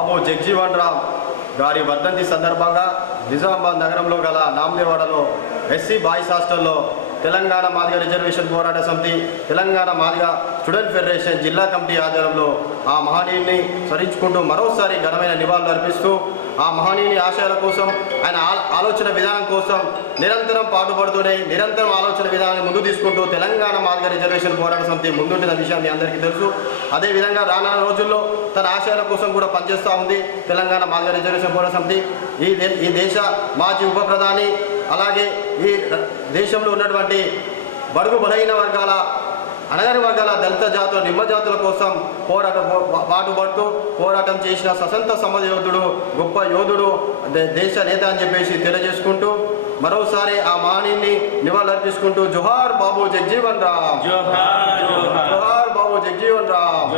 బాబు జగ్జీవన్ రామ్ గారి వర్ధంతి సందర్భంగా నిజామాబాద్ నగరంలో గల నామ్దేవాడలో ఎస్సీ బాయ్స్ హాస్టల్లో తెలంగాణ మాదిగ రిజర్వేషన్ పోరాట సమితి, తెలంగాణ మాదిగ స్టూడెంట్ ఫెడరేషన్ జిల్లా కమిటీ ఆధ్వర్యంలో ఆ మహనీయుని స్మరించుకుంటూ మరోసారి ఘనమైన నివాళులు అర్పిస్తూ ఆ మహనీయుని ఆశయాల కోసం, ఆయన ఆలోచన విధానం కోసం నిరంతరం పాటుపడుతూనే నిరంతరం ఆలోచన విధానాన్ని ముందు తీసుకుంటూ తెలంగాణ మాదిగ రిజర్వేషన్ పోరాట సమితి ముందుంటున్న విషయం మీ అందరికీ తెలుసు. అదేవిధంగా రానున్న రోజుల్లో తన ఆశయాల కోసం కూడా పనిచేస్తూ ఉంది తెలంగాణ మాదిగ రిజర్వేషన్ పోరాట సమితి. ఈ దేశ మాజీ ఉప ప్రధాని, అలాగే ఈ దేశంలో ఉన్నటువంటి బడుగు బలహీన వర్గాల, అణగారి వర్గాల, దళిత జాతుల, నిమ్మ జాతుల కోసం పాటుపడుతూ పోరాటం చేసిన స్వతంత్ర సమర యోధుడు, గొప్ప యోధుడు, దేశ నేత అని చెప్పేసి తెలియజేసుకుంటూ మరోసారి ఆ మహనీయుని నివాళులర్పించుకుంటూ జోహార్ బాబు జగ్జీవన్ రామ్, జోహార్ బాబు జగ్జీవన్ రామ్.